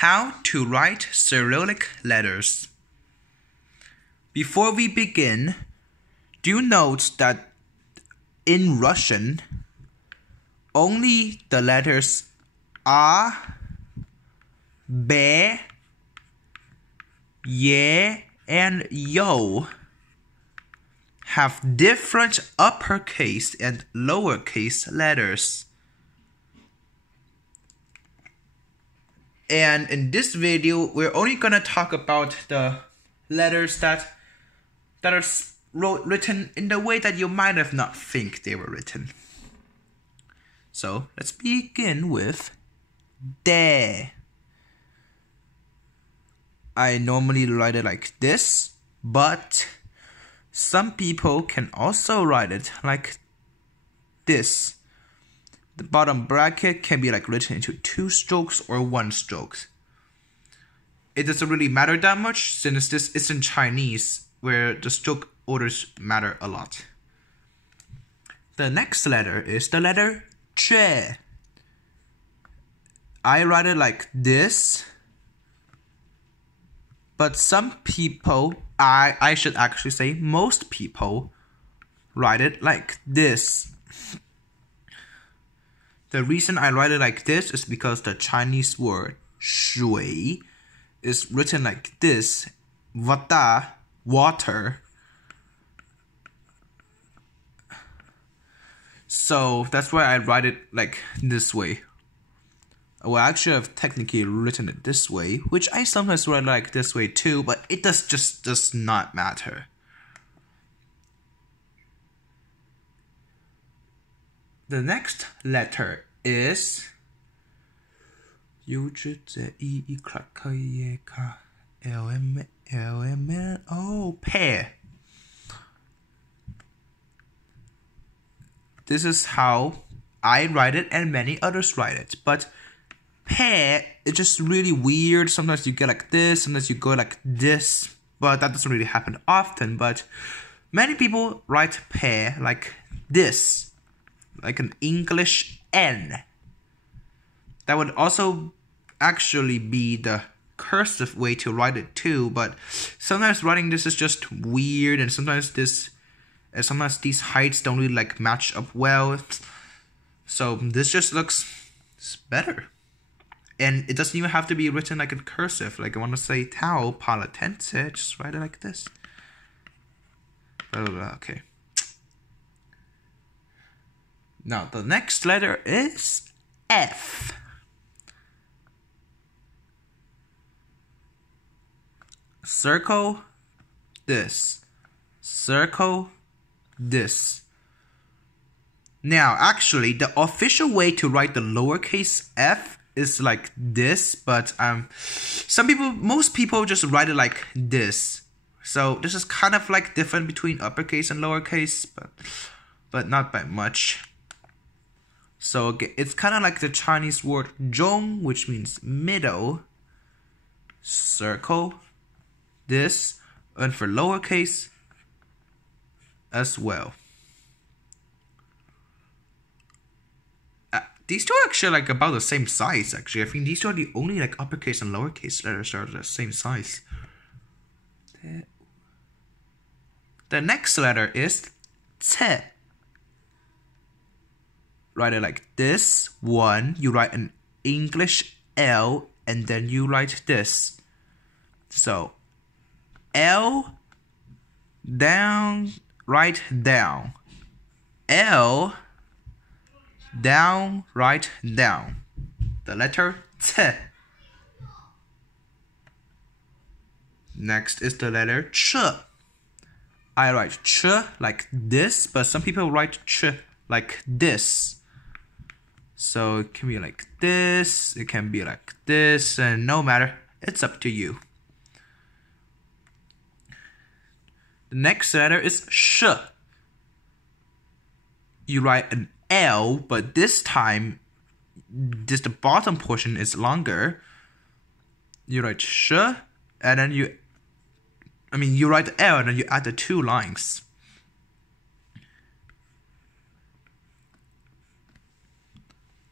How to write Cyrillic letters. Before we begin, do note that in Russian, only the letters A, B, Y, and Yo have different uppercase and lowercase letters. And in this video, we're only gonna talk about the letters that are written in the way that you might have not think they were written. So let's begin with de. I normally write it like this, but some people can also write it like this. The bottom bracket can be written into 2 strokes or 1 stroke. It doesn't really matter that much since this is in Chinese, where the stroke orders matter a lot. The next letter is the letter J. I write it like this, but some people, I should actually say most people, write it like this. The reason I write it like this is because the Chinese word 水 is written like this, vata, water. So that's why I write it like this way. Well, actually I've technically written it this way, which I sometimes write like this way too, but it does not matter. The next letter is pear. This is how I write it and many others write it. But pear is just really weird. Sometimes you get like this, sometimes you go like this. But that doesn't really happen often. But many people write pear like this, like an English N. That would also actually be the cursive way to write it too, but sometimes writing this is just weird, and sometimes these heights don't really match up well. So this just looks better. And it doesn't even have to be written like in cursive. Like I want to say Tao Palatense, just write it like this. Okay. Now the next letter is F. Circle this. Circle this. Now actually the official way to write the lowercase f is like this, but most people just write it like this. So this is kind of different between uppercase and lowercase, but not by much. So it's kind of like the Chinese word zhong, which means middle. Circle this, and for lowercase as well. These two are actually about the same size. Actually, I think these two are the only uppercase and lowercase letters that are the same size. The next letter is C. Write it like this. One, you write an English L, and then you write this. So L, down, right, down. L, down, right, down. The letter T. Next is the letter Ch. I write Ch like this, but some people write Ch like this. So it can be like this, it can be like this, and no matter, it's up to you. The next letter is Sh. You write an L, but this time, the bottom portion is longer. You write Sh, and then you write the L, and then you add the 2 lines.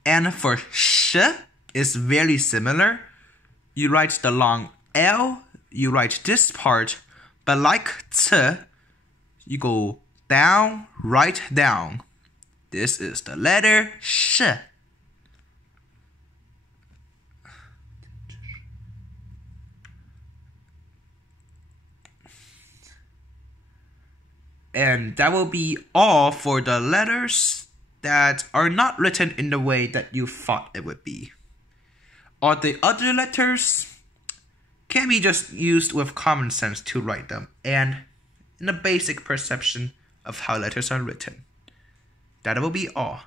And for sh is very similar. you write the long L, you write this part, but like t, you go down, right down. This is the letter sh. And that will be all for the letters that are not written in the way that you thought it would be. All the other letters can be just used with common sense to write them and in a basic perception of how letters are written. That will be all.